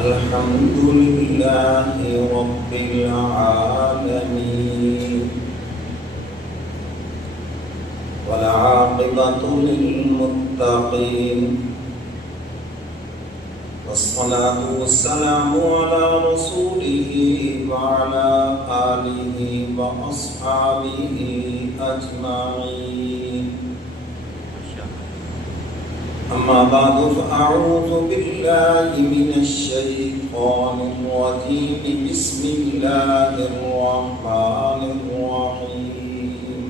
الحمد لله رب العالمين والعاقبة للمتقين والصلاة والسلام على رسوله وعلى آله وأصحابه أجمعين أما بعد فأعوذ بالله من الشيطان الرجيم بسم الله الرحمن الرحيم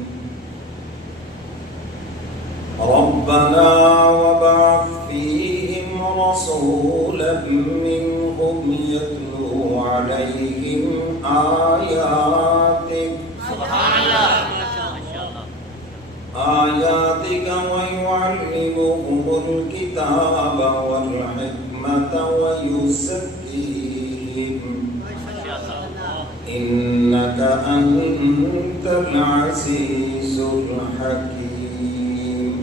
ربنا وابعث فيهم رسولا منهم يتلو عليهم آياتك ويعلمهم الكتاب والحكمة ويزكيهم إنك أنت العزيز الحكيم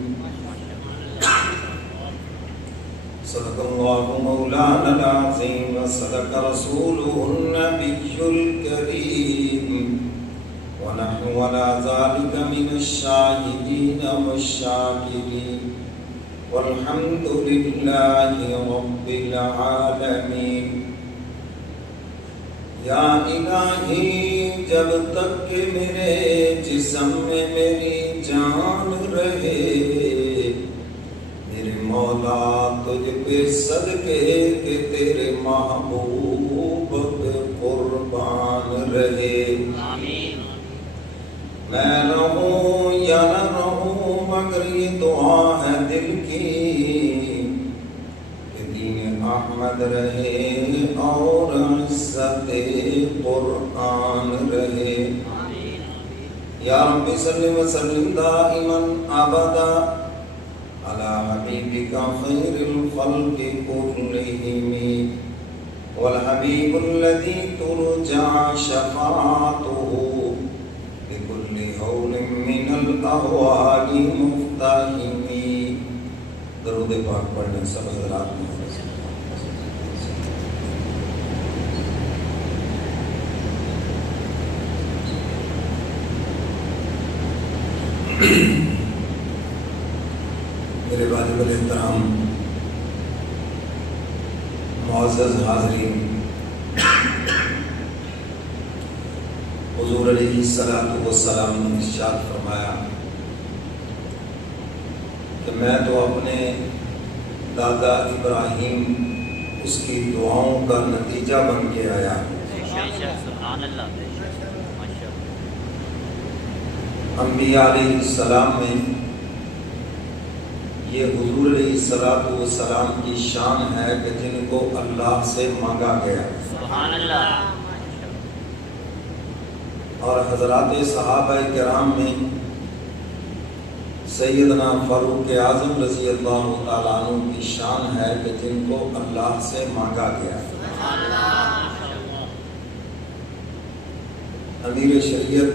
صدق الله مولانا العظيم وصدق رسوله النبي الكريم ونحن على ذلك من الشاهدين والشاكرين والحمد لله رب العالمین۔ یا الہی جب تک کہ میرے جسم میں میری جان رہے، میرے مولا تجھ پہ صدقے کہ تیرے محبوب پہ قربان رہے۔ آمین۔ میں رہوں یا نہ رہوں مگر یہ دعا ہے دل کی کہ دین احمد رہے اور عزت قرآن رہے۔ یا رب صلی وسلم دائما ابدا علی حبیبک خیر الخلق کلہم والحبیب الذی ترجع شفاعته حول من الاحوال مفتاحمی۔ درود پاک پڑھنے سب حضرات میں میرے واجب الاحترام معزز حاضرین، حضور علیہ الصلوۃ والسلام نے ارشاد فرمایا کہ میں تو اپنے دادا ابراہیم اس کی دعاؤں کا نتیجہ بن کے آیا۔ انبیاء علیہ السلام میں یہ حضور علیہ الصلوۃ والسلام کی شان ہے کہ جن کو اللہ سے مانگا گیا۔ سبحان اللہ۔ اور حضرات صحابہ کرام میں سیدنا فاروق اعظم رضی اللہ تعالیٰ عنہ کی شان ہے کہ جن کو اللہ سے مانگا گیا۔ امیر شریعت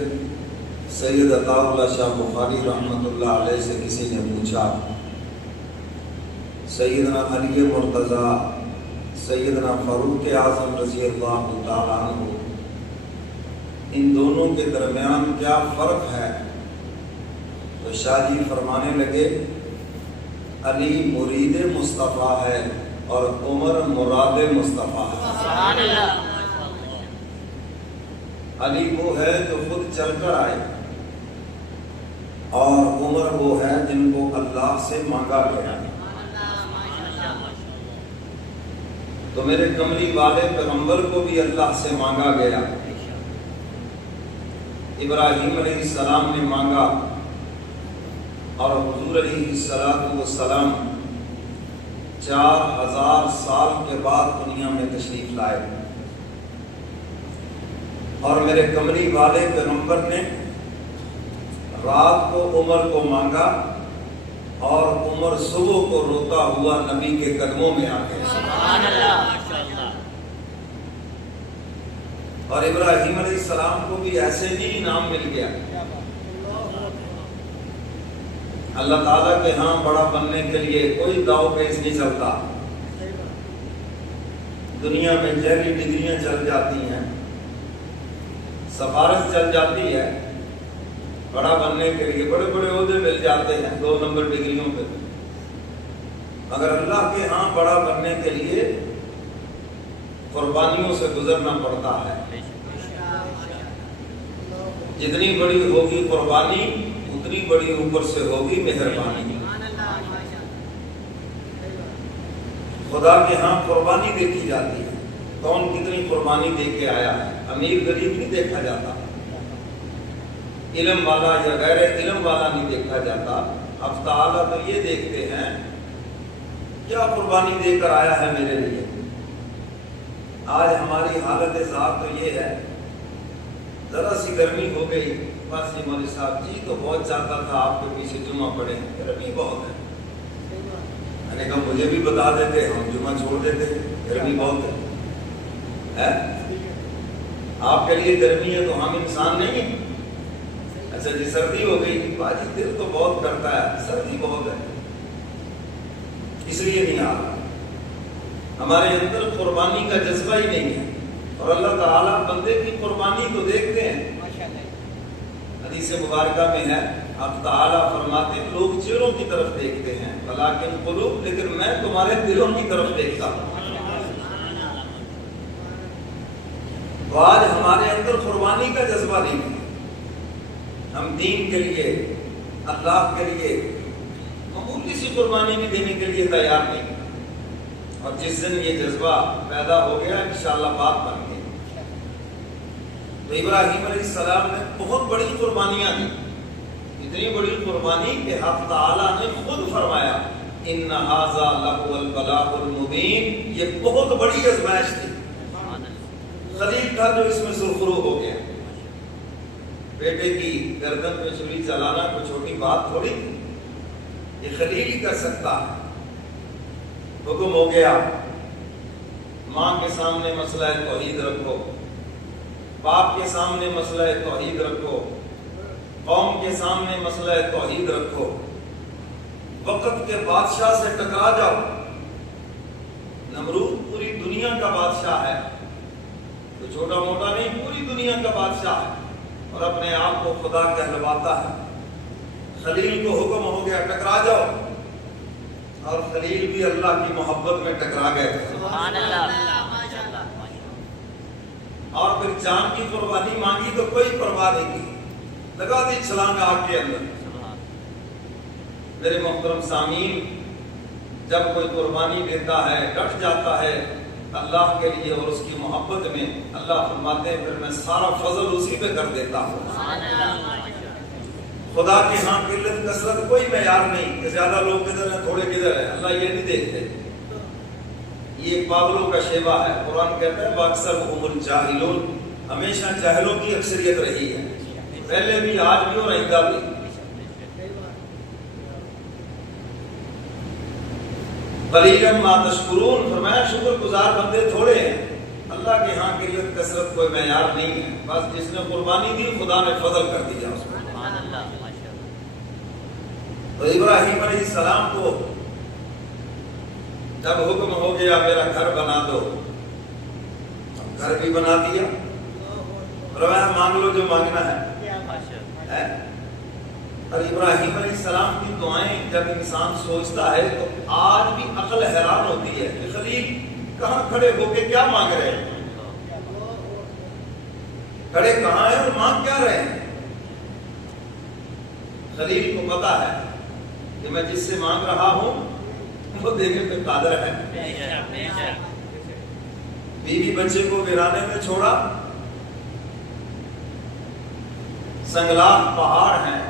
سید عطا اللہ شاہ بخاری رحمۃ اللہ علیہ سے کسی نے پوچھا سیدنا علی مرتضیٰ سیدنا فاروق اعظم رضی اللہ تعالیٰ عنہ ان دونوں کے درمیان کیا فرق ہے؟ تو شاہ جی فرمانے لگے علی مرید مصطفیٰ ہے اور عمر مراد مصطفیٰ ہے۔ سبحان اللہ۔ علی وہ ہے جو خود چل کر آئے اور عمر وہ ہے جن کو اللہ سے مانگا گیا۔ تو میرے کملی والے پیغمبر کو بھی اللہ سے مانگا گیا۔ ابراہیم علیہ السلام نے مانگا اور حضور علیہ السلام 4000 سال کے بعد دنیا میں تشریف لائے، اور میرے کملی والے پیغمبر نے رات کو عمر کو مانگا اور عمر صبح کو روتا ہوا نبی کے قدموں میں آ گیا۔ سبحان اللہ۔ اور ابراہیم علیہ السلام کو بھی ایسے ہی انعام مل گیا۔ اللہ تعالیٰ کے ہاں بڑا بننے کے لیے کوئی داؤ پیچ نہیں چلتا، دنیا میں جعلی ڈگریاں چل جاتی ہیں، سفارش چل جاتی ہے، بڑا بننے کے لیے بڑے بڑے عہدے مل جاتے ہیں 2 نمبر ڈگریوں پہ، مگر اللہ کے ہاں بڑا بننے کے لیے قربانیوں سے گزرنا پڑتا ہے۔ جتنی بڑی ہوگی قربانی اتنی بڑی اوپر سے ہوگی مہربانی۔ خدا کے ہاں قربانی دیکھی جاتی ہے، کون کتنی قربانی دے کے آیا ہے۔ امیر غریب نہیں دیکھا جاتا، علم والا یا غیر علم والا نہیں دیکھا جاتا۔ اب تعالیٰ تو یہ دیکھتے ہیں کیا قربانی دے کر آیا ہے میرے لیے۔ آج ہماری حالت ذات تو یہ ہے، ذرا سی گرمی ہو گئی بس یہ مولوی صاحب جی تو بہت چاہتا تھا آپ کے پیچھے جمعہ پڑھیں، گرمی بہت ہے۔ میں نے کہا مجھے بھی بتا دیتے، ہم جمعہ چھوڑ دیتے، گرمی بہت ہے۔ آپ کے لیے گرمی ہے تو ہم انسان نہیں ہیں۔ اچھا جی سردی ہو گئی، باجی دل تو بہت کرتا ہے، سردی بہت ہے اس لیے نہیں آ رہا۔ ہمارے اندر قربانی کا جذبہ ہی نہیں ہے، اور اللہ تعالیٰ بندے کی قربانی تو دیکھتے ہیں۔ حدیث مبارکہ میں ہے، اب تعالیٰ فرماتے ہیں لوگ چہروں کی طرف دیکھتے ہیں ولیکن قلوب، لیکن میں تمہارے دلوں کی طرف دیکھتا ہوں۔ تو آج ہمارے اندر قربانی کا جذبہ نہیں ہے، ہم دین کے لیے اللہ کے لیے معمولی سی قربانی بھی دینے کے لیے تیار نہیں، اور جس دن یہ جذبہ پیدا ہو گیا انشاءاللہ بات بن گئی۔ تو ابراہیم علیہ السلام نے بہت بڑی قربانیاں دی، اتنی بڑی قربانی کہ حق تعالیٰ نے خود فرمایا ان ھذا لہو البلاء المبین، یہ بہت بڑی آزمائش تھی۔ خلیل تھا جو اس میں سرخرو ہو گیا، بیٹے کی گردن پہ چھری چلانا کوئی چھوٹی بات تھوڑی تھی، یہ خلیل ہی کر سکتا ہے۔ حکم ہو گیا ماں کے سامنے مسئلہ توحید رکھو، باپ کے سامنے مسئلہ توحید رکھو، قوم کے سامنے مسئلہ توحید رکھو، وقت کے بادشاہ سے ٹکرا جاؤ۔ نمرود پوری دنیا کا بادشاہ ہے، تو چھوٹا موٹا نہیں، پوری دنیا کا بادشاہ ہے، اور اپنے آپ کو خدا کہلواتا ہے۔ خلیل کو حکم ہو گیا ٹکرا جاؤ، اور خلیل بھی اللہ کی محبت میں ٹکرا گئے۔ سبحان اللہ۔ اور پھر جان کی قربانی مانگی تو کوئی پرواہ نہیں کی، لگا دی چھلانگ آگ کے اندر۔ میرے محترم سامعین، جب کوئی قربانی دیتا ہے ڈٹ جاتا ہے اللہ کے لیے اور اس کی محبت میں، اللہ فرماتے ہیں پھر میں سارا فضل اسی پہ کر دیتا ہوں۔ خدا کے ہاں قلت کثرت کوئی معیار نہیں کہ زیادہ لوگ کدھر ہیں تھوڑے کدھر ہیں، اللہ یہ نہیں دیکھتے۔ یہ پاگلوں کا شیوا ہے۔ قرآن کہتا ہے وَأَكْثَرُهُمُ الْجَاهِلُونَ، ہمیشہ جاہلوں کی اکثریت رہی ہے، پہلے بھی آج بھی اور آئندہ بھی۔ قَلِيلًا مَا تَشْكُرُونَ، فرمایا شکر گزار بندے تھوڑے ہیں۔ اللہ کے ہاں قلت کثرت کوئی معیار نہیں ہے، بس جس نے قربانی دی خدا نے فضل کر دیا اس کو۔ تو ابراہیم علیہ السلام کو جب حکم ہو گیا میرا گھر بنا دو، گھر بھی بنا دیا، فرمایا مانگ لو جو مانگنا ہے۔ اور ابراہیم علیہ السلام کی دعائیں جب انسان سوچتا ہے تو آج بھی عقل حیران ہوتی ہے کہ خلیل کہاں کھڑے ہو کے کیا مانگ رہے ہیں، کھڑے کہاں ہیں اور مانگ کیا رہے ہیں۔ خلیل کو پتا ہے کہ میں جس سے مانگ رہا ہوں وہ دینے پہ قادر ہے۔ بیوی بچے کو ویرانے میں چھوڑا، سنگلاخ پہاڑ ہیں،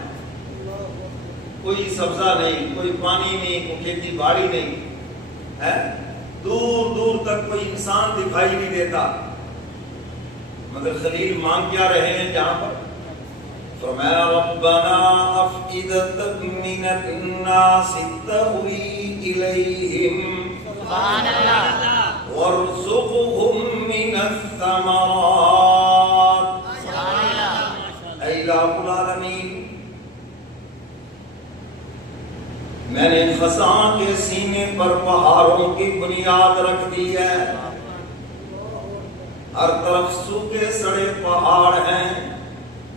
کوئی سبزہ نہیں، کوئی پانی نہیں، کوئی کھیتی باڑی نہیں ہے، دور دور تک کوئی انسان دکھائی نہیں دیتا، مگر خلیل مانگ کیا رہے ہیں جہاں پر؟ فرمایا ربنا افئدة من الناس تهوی الیہم سبحان اللہ وارزقهم من الثمرات سبحان اللہ۔ اے الہ العالمین، میں نے خزاں کے سینے پر پہاڑوں کی بنیاد رکھ دی ہے، ہر طرف سوکھے سڑے پہاڑ ہیں،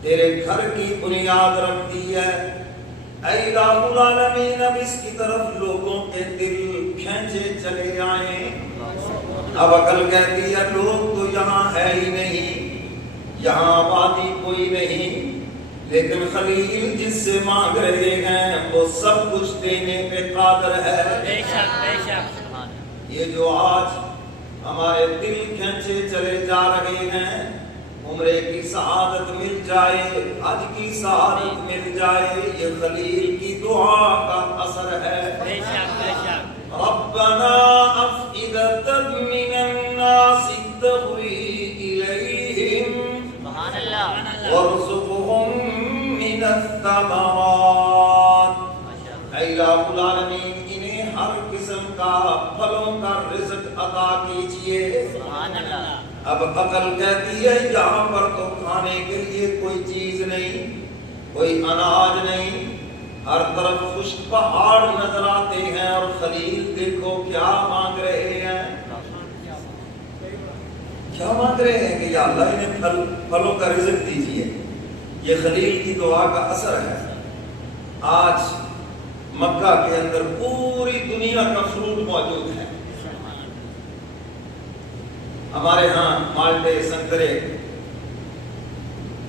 تیرے گھر کی بنیاد رکھ دی ہے۔ اے الہ العالمین، اب اس کی طرف لوگوں کے دل کھینچے چلے آئیں۔ اب عقل کہتی ہے لوگ تو یہاں ہے ہی نہیں، یہاں آبادی کوئی نہیں، لیکن خلیل جس سے مانگ رہے ہیں وہ سب کچھ دینے پہ قادر ہے۔ بے شک بے شک۔ یہ جو آج ہمارے دل کھینچے چلے جا رہے ہیں، عمرے کی سعادت مل جائے، حج کی سعادت مل جائے، یہ خلیل کی دعا کا اثر ہے۔ بے شک بے شک۔ ربنا افئدة من الناس تهوی الیہم وارزقهم من الثمرات۔ اے الہ العالمین، انہیں ہر قسم کا پھلوں کا رزق عطا کیجئے۔ اب عقل کہتی ہے یہاں پر تو کھانے کے لیے کوئی چیز نہیں، کوئی اناج نہیں، ہر طرف خشک پہاڑ نظر آتے ہیں، اور خلیل دیکھو کیا مانگ رہے ہیں، کیا مانگ رہے ہیں کہ یا اللہ انہیں پھلوں کا رزق دیجئے۔ یہ خلیل کی دعا کا اثر ہے۔ آج مکہ کے اندر پوری دنیا کا فروٹ موجود ہے۔ ہمارے ہاں مالٹے، سنترے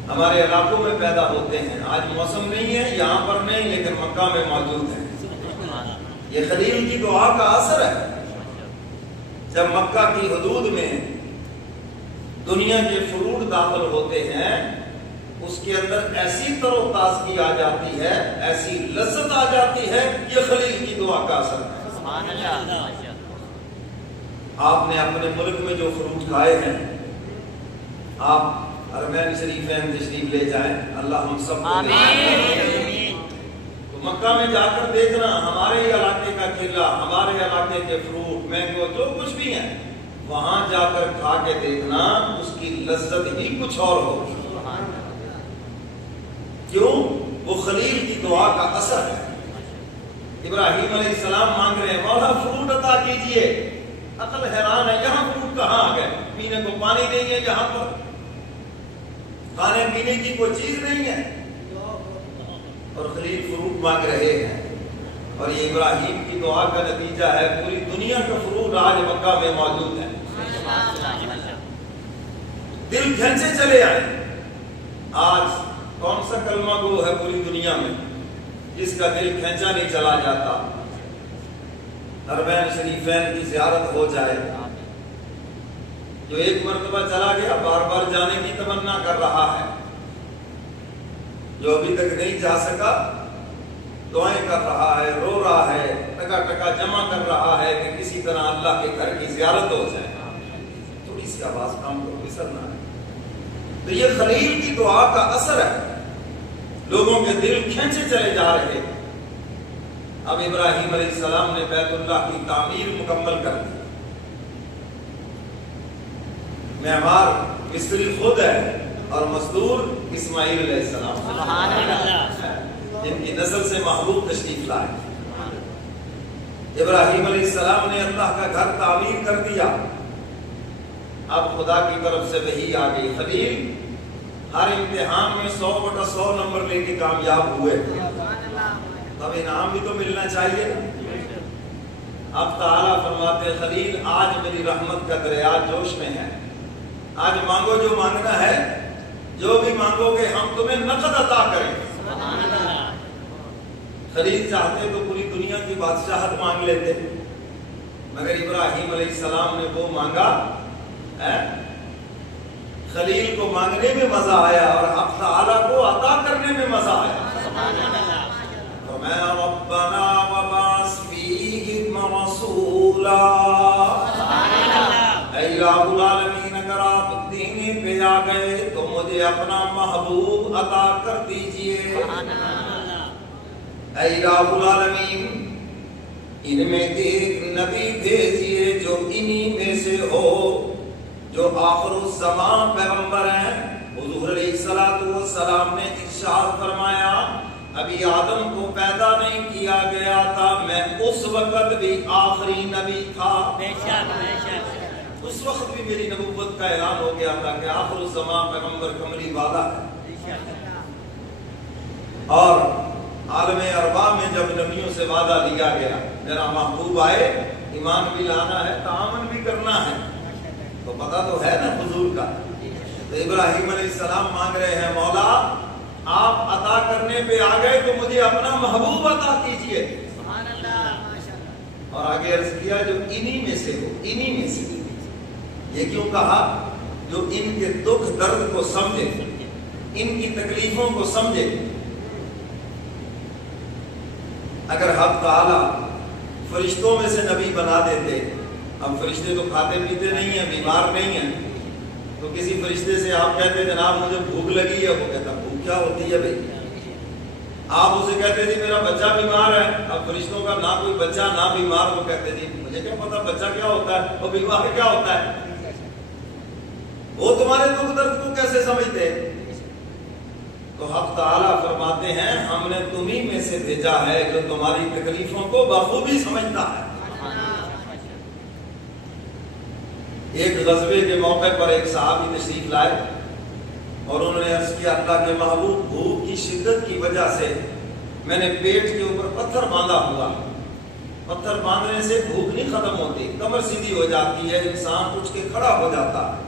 ہمارے علاقوں میں پیدا ہوتے ہیں۔ آج موسم نہیں ہے یہاں پر نہیں، لیکن مکہ میں موجود ہے۔ یہ خلیل کی دعا کا اثر ہے۔ جب مکہ کی حدود میں دنیا کے فروٹ داخل ہوتے ہیں، اس کے اندر ایسی تر و تازگی آ جاتی ہے، ایسی لذت آ جاتی ہے، یہ خلیل کی دعا کا اثر ہے۔ آپ نے اپنے ملک میں جو فروٹ کھائے ہیں، آپ حرمین شریفین تشریف لے جائیں، اللہ ہم سب کو دے۔ تو مکہ میں جا کر دیکھنا ہمارے علاقے کا کیلا، ہمارے علاقے کے فروٹ، مینگو، جو کچھ بھی ہیں، وہاں جا کر کھا کے دیکھنا، اس کی لذت ہی کچھ اور ہوگی۔ کیوں؟ وہ خلیل کی دعا کا اثر ہے۔ ابراہیم علیہ السلام مانگ رہے ہیں مولا فروٹ عطا کیجئے۔ عقل حیران ہے، یہاں فروٹ کہاں آ گئے؟ پینے کو پانی نہیں ہے یہاں پر، کھانے پینے کی کوئی چیز نہیں ہے، اور خلیل فروٹ مانگ رہے ہیں۔ اور یہ ابراہیم کی دعا کا نتیجہ ہے، پوری دنیا کا فروٹ آج مکہ میں موجود ہے۔ دل کھینچے چلے آئے۔ آج کون سا کلمہ گو ہے پوری دنیا میں جس کا دل کھینچا نہیں چلا جاتا؟ حرمین شریفین کی زیارت ہو جائے، جو ایک مرتبہ چلا گیا بار بار جانے کی تمنا کر رہا ہے، جو ابھی تک نہیں جا سکا دعائیں کر رہا ہے، رو رہا ہے، ٹکا ٹکا جمع کر رہا ہے کہ کسی طرح اللہ کے گھر کی زیارت ہو جائے۔ تھوڑی سی آواز کام کو بسرنا ہے۔ تو یہ خلیل کی دعا کا اثر ہے، لوگوں کے دل کھینچے چلے جا رہے۔ اب ابراہیم علیہ السلام نے بیت اللہ کی تعمیر مکمل کر دی۔ معمار مستری خود ہے اور مزدور اسماعیل علیہ السلام، سبحان اللہ، جن کی نسل سے محبوب تشریف لائے۔ ابراہیم علیہ السلام نے اللہ کا گھر تعمیر کر دیا۔ اب خدا کی طرف سے وحی آ گئی، خلیل ہر امتحان میں 100/100 نمبر لے کے کامیاب ہوئے، اب انعام بھی تو ملنا چاہیے نا۔ اب تعالیٰ فرماتے خلیل آج میری رحمت کا دریا جوش میں ہے، آج مانگو جو مانگنا ہے، جو بھی مانگو گے ہم تمہیں نقد عطا کریں۔ خلیل چاہتے تو پوری دنیا کی بادشاہت مانگ لیتے، مگر ابراہیم علیہ السلام نے وہ مانگا، خلیل کو مانگنے میں مزہ آیا اور اب تعالیٰ کو عطا کرنے میں مزہ آیا۔ فَمَا رَبَّنَا وَبَعَثْ فِيهِمْ رَسُولًا۔ اے الہ العالمین، اگر آپ دینے پہ آ گئے تو مجھے اپنا محبوب عطا کر دیجئے۔ اے الہ العالمین، ان میں ایک نبی بھیجئے جو انہی میں سے ہو، جو آخر الزمان پیغمبر ہیں۔ حضور علیہ السلام نے ارشاد فرمایا ابھی آدم کو پیدا نہیں کیا گیا تھا، میں اس وقت بھی آخری نبی تھا۔ اس وقت بھی میری نبوت کا اعلان ہو گیا تھا کہ آخر الزمان پیغمبر کملی وعدہ ہے. اور عالم ارواح میں جب نبیوں سے وعدہ لیا گیا میرا محبوب آئے، ایمان بھی لانا ہے، تعامل بھی کرنا ہے، تو پتہ تو ہے نا حضور کا. تو ابراہیم علیہ السلام مانگ رہے ہیں مولا آپ عطا کرنے پہ آ گئے تو مجھے اپنا محبوب عطا کیجئے. اور آگے عرض کیا جو انہی میں سے ہو، انہی میں سے. یہ کیوں کہا؟ جو ان کے دکھ درد کو سمجھے، ان کی تکلیفوں کو سمجھے. اگر حق تعالی فرشتوں میں سے نبی بنا دیتے، اب فرشتے تو کھاتے پیتے نہیں ہیں، بیمار نہیں ہیں، تو کسی فرشتے سے آپ کہتے جناب مجھے بھوک لگی ہے، وہ کہتا بھوک کیا ہوتی ہے بھائی؟ آپ اسے کہتے جی میرا بچہ بیمار ہے، اب فرشتوں کا نہ کوئی بچہ نہ بیمار، وہ کہتے جی مجھے کیا پتا بچہ کیا ہوتا ہے اور بیمار کیا ہوتا ہے. وہ تمہارے دکھ درد کو کیسے سمجھتے؟ تو حق تعالیٰ فرماتے ہیں ہم نے تمہیں میں سے بھیجا ہے جو تمہاری تکلیفوں کو بخوبی سمجھتا ہے. ایک غزوے کے موقع پر ایک صحابی تشریف لائے اور انہوں نے عرض کیا اللہ کے محبوب بھوک کی شدت کی وجہ سے میں نے پیٹ کے اوپر پتھر باندھا ہوا. پتھر باندھنے سے بھوک نہیں ختم ہوتی، کمر سیدھی ہو جاتی ہے، انسان اٹھ کے کھڑا ہو جاتا ہے.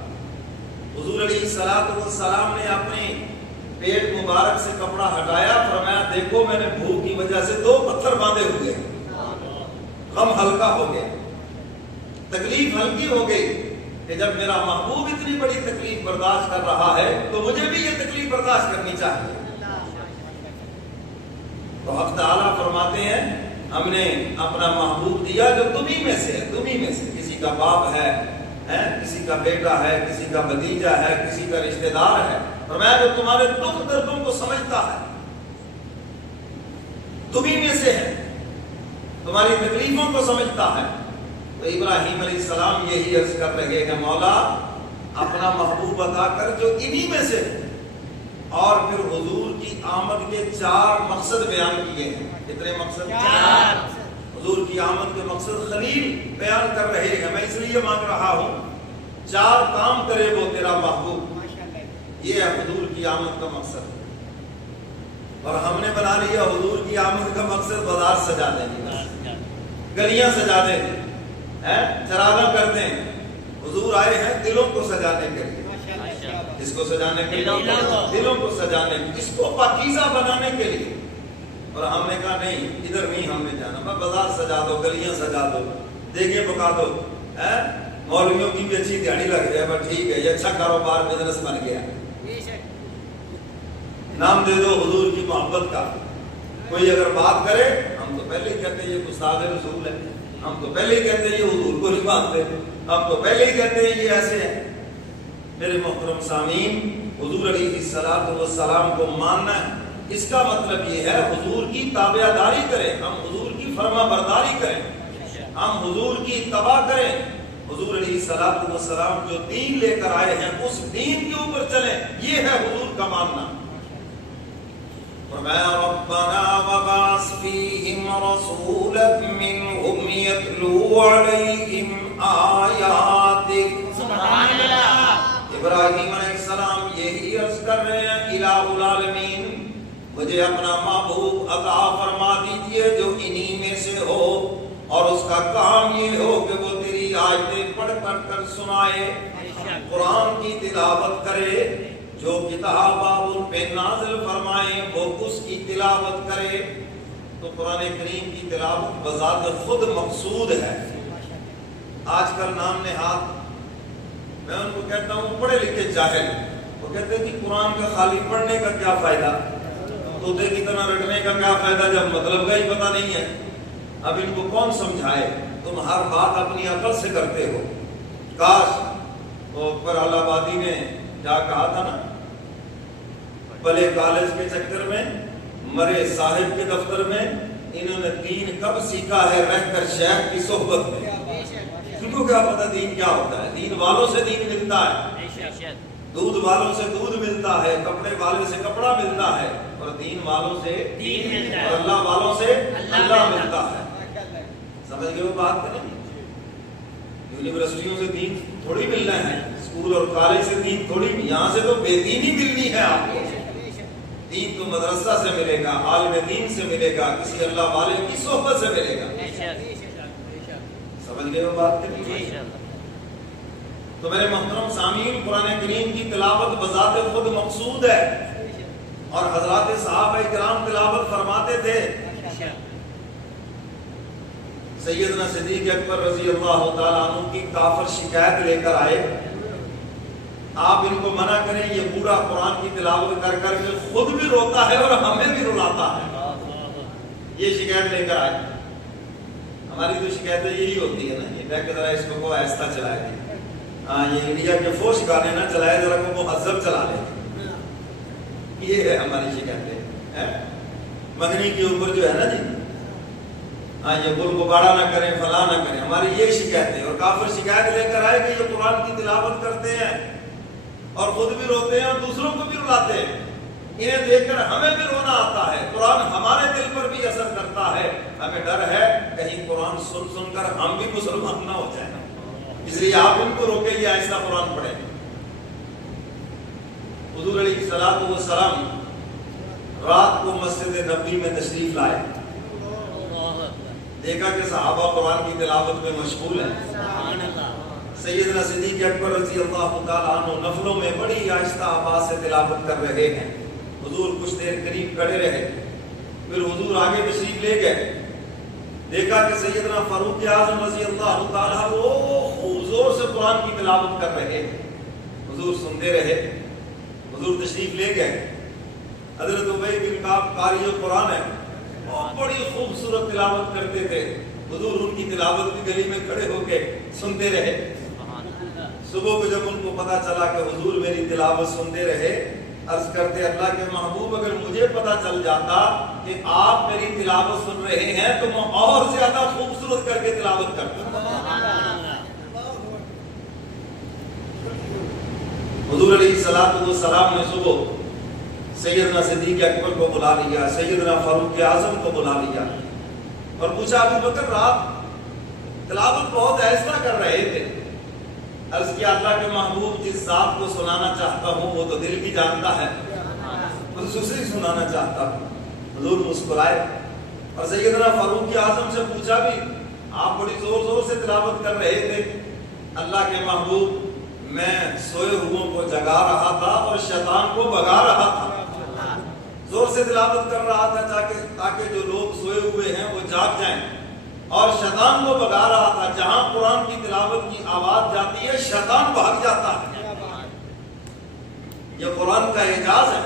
حضور علیہ السلام نے اپنے پیٹ مبارک سے کپڑا ہٹایا، فرمایا دیکھو میں نے بھوک کی وجہ سے 2 پتھر باندھے ہوئے ہیں. غم ہلکا ہو گیا، تکلیف ہلکی ہو گئی کہ جب میرا محبوب اتنی بڑی تکلیف برداشت کر رہا ہے تو مجھے بھی یہ تکلیف برداشت کرنی چاہیے. تو حق تعالیٰ فرماتے ہیں ہم نے اپنا محبوب دیا جو تمہیں میں سے ہے، تمہیں میں سے. کسی کا باپ ہے، کسی کا بیٹا ہے، کسی کا بھتیجا ہے، کسی کا رشتہ دار ہے، فرمایا جو تمہارے دکھ دردوں کو سمجھتا ہے، تمہیں میں سے ہے، تمہاری تکلیفوں کو سمجھتا ہے. تو ابراہیم علیہ السلام یہی عرض کر رہے کہ مولا اپنا محبوب عطا کر جو انہی میں سے. اور پھر حضور کی آمد کے 4 مقصد بیان کیے ہیں. کتنے مقصد؟ 4. حضور کی آمد کے مقصد خلیل بیان کر رہے ہیں. میں اس لیے مانگ رہا ہوں 4 کام کرے وہ تیرا محبوب. یہ ہے حضور کی آمد کا مقصد. اور ہم نے بنا لیا حضور کی آمد کا مقصد بازار سجا دیں، گلیاں سجا دیں، چراغاں کر دیں. حضور آئے ہیں دلوں کو سجانے کے لیے. اس کو سجانے کے لیے، دلوں کو سجانے، اس کو پاکیزہ بنانے کے لیے. اور ہم نے کہا نہیں ادھر نہیں ہم نے جانا، میں بازار سجا دو، گلیاں سجا دو، دیگیں پکا دو، مولویوں کی بھی اچھی دیہڑی لگ جائے، بس ٹھیک ہے یہ اچھا کاروبار بزنس بن گیا. نام دے دو حضور کی محبت کا. کوئی اگر بات کرے ہم تو پہلے ہی کہتے ہیں یہ گستاخ رسول ہے، ہم تو پہلے ہی کہتے ہیں یہ حضور کو نہیں مانتے، ہم تو پہلے ہی کہتے ہیں یہ ایسے ہے. میرے محترم سامعین، حضور علیہ السلام کو ماننا ہے، اس کا مطلب یہ ہے حضور کی تابعداری کریں، ہم حضور کی فرما برداری کریں، ہم حضور کی اتباع کریں. حضور علیہ السلام جو دین لے کر آئے ہیں اس دین کے اوپر چلیں، یہ ہے حضور کا ماننا. فرمایا ربنا وبعث فیہم رسولا منہم یتلو علیہم آیاتک. سبحان اللہ. ابراہیم علیہ السلام یہی عرض کر رہے ہیں الہ العالمین مجھے اپنا محبوب عطا فرما دیجئے جو انہی میں سے ہو، اور اس کا کام یہ ہو کہ وہ تیری آیتیں پڑھ پڑھ کر سنائے، قرآن کی تلاوت کرے، جو کتاب آپ ان پہ نازل فرمائیں وہ اس کی تلاوت کرے. تو قرآن کریم کی تلاوت بذات خود مقصود ہے. آج کل نام نہاد میں ان کو کہتا ہوں پڑھے لکھے جاہل، وہ کہتے ہیں کہ قرآن کا خالی پڑھنے کا کیا فائدہ، طوطے کی طرح رٹنے کا کیا فائدہ جب مطلب کا ہی پتہ نہیں ہے. اب ان کو کون سمجھائے؟ تم ہر بات اپنی عقل سے کرتے ہو. کاش وہ پر آبادی نے جا کہا تھا نا بھلے کالج کے چکر میں مرے صاحب کے دفتر میں، انہوں نے دین کب سیکھا ہے رہ کر شیخ کی صحبت میں. ان کو کیا پتا دین کیا ہوتا ہے. دین والوں سے دین ملتا ہے، دودھ والوں سے دودھ ملتا ہے، کپڑے والے سے کپڑا ملتا ہے، اور دین والوں سے دین ملتا ہے، اور اللہ والوں سے اللہ ملتا ہے. سمجھ گئے وہ بات کریں؟ یونیورسٹیوں سے دین تھوڑی ملنا ہے، اسکول اور کالج سے دین تھوڑی، یہاں سے تو بے دینی ملنی ہے آپ کو۔ دین تو مدرسہ سے ملے گا، عالم دین سے ملے گا، کسی اللہ والے کی صحبت سے ملے گا۔ سمجھ گئے وہ بات کتنی؟ تو میرے محترم سامعین، قرآن کریم کی تلاوت بذات خود مقصود ہے، اور حضرات صحابہ کرام تلاوت فرماتے تھے۔ سیدنا صدیق اکبر رضی اللہ تعالیٰ عنہ کی کافر شکایت لے کر آئے، آپ ان کو منع کریں، یہ پورا قرآن کی تلاوت کر کر کے خود بھی روتا ہے اور ہمیں بھی رلاتا ہے، یہ شکایت لے کر آئے۔ ہماری تو شکایتیں یہی ہوتی ہے نا، یہ کہہ کہ ذرا اس کو آہستہ چلائے گی، ہاں یہ انڈیا کے فوش گانے نہ چلائے، ذرا کو مہذب چلا لے، یہ ہے ہماری شکایتیں۔ مدنی کے اوپر جو ہے نا جی، ہاں یہ گل کو باڑا نہ کریں، فلاں نہ کریں، ہماری یہ شکایت ہے۔ اور کافر شکایت لے کر آئے کہ یہ قرآن کی تلاوت کرتے ہیں اور خود بھی روتے ہیں اور دوسروں کو بھی رلاتے ہیں، انہیں دیکھ کر ہمیں بھی رونا آتا ہے، قرآن ہمارے دل پر بھی اثر کرتا ہے، ہمیں ڈر ہے کہیں قرآن سن سن کر ہم بھی مسلمان نہ ہو جائیں، اس لیے آپ ان کو روکے، یہ ایسا قرآن پڑھیں۔ حضور علیہ الصلوۃ والسلام رات کو مسجد نبوی میں تشریف لائے، دیکھا کہ صحابہ قرآن کی تلاوت میں مشغول ہیں۔ سیدنا صدیق اکبر رضی اللہ تعالیٰ عنہ نفلوں میں بڑی آہستہ آواز سے تلاوت کر رہے ہیں، حضور کچھ دیر قریب کھڑے رہے، پھر حضور آگے تشریف لے گئے، دیکھا کہ سیدنا فاروق اعظم رضی اللہ تعالیٰ وہ خوب زور سے قرآن کی تلاوت کر رہے ہیں، حضور سنتے رہے، حضور تشریف لے گئے۔ حضرت ابی بن کعب قاری قرآن ہے، وہ بڑی خوبصورت تلاوت کرتے تھے، حضور ان کی تلاوت بھی گلی میں کھڑے ہو کے سنتے رہے۔ صبح کو جب ان کو پتا چلا کہ حضور میری تلاوت سنتے رہے، عرض کرتے اللہ کے محبوب اگر مجھے پتا چل جاتا کہ آپ میری تلاوت سن رہے ہیں تو میں اور زیادہ خوبصورت کر کے تلاوت کرتا۔ حضور علیہ الصلوۃ والسلام نے صبح سیدنا صدیق اکبر کو بلا لیا، سیدنا فاروق اعظم کو بلا لیا اور پوچھا ابو بکر رات تلاوت بہت آہستہ کر رہے تھے، عرض کیا اللہ کے محبوب جس ذات کو سنانا چاہتا ہوں وہ تو دل کی جانتا ہے، بس اسے ہی سنانا چاہتا ہوں۔ حضور مسکرائے اور سیدنا فاروق اعظم سے پوچھا بھی آپ بڑی زور زور سے تلاوت کر رہے تھے، اللہ کے محبوب میں سوئے ہوئوں کو جگا رہا تھا اور شیطان کو بھگا رہا تھا، زور سے تلاوت کر رہا تھا تاکہ جو لوگ سوئے ہوئے ہیں وہ جاگ جائیں، اور شیطان کو بھگا رہا تھا، جہاں قرآن کی تلاوت کی آواز جاتی ہے شیطان بھاگ جاتا ہے، یہ قرآن کا اعجاز ہے۔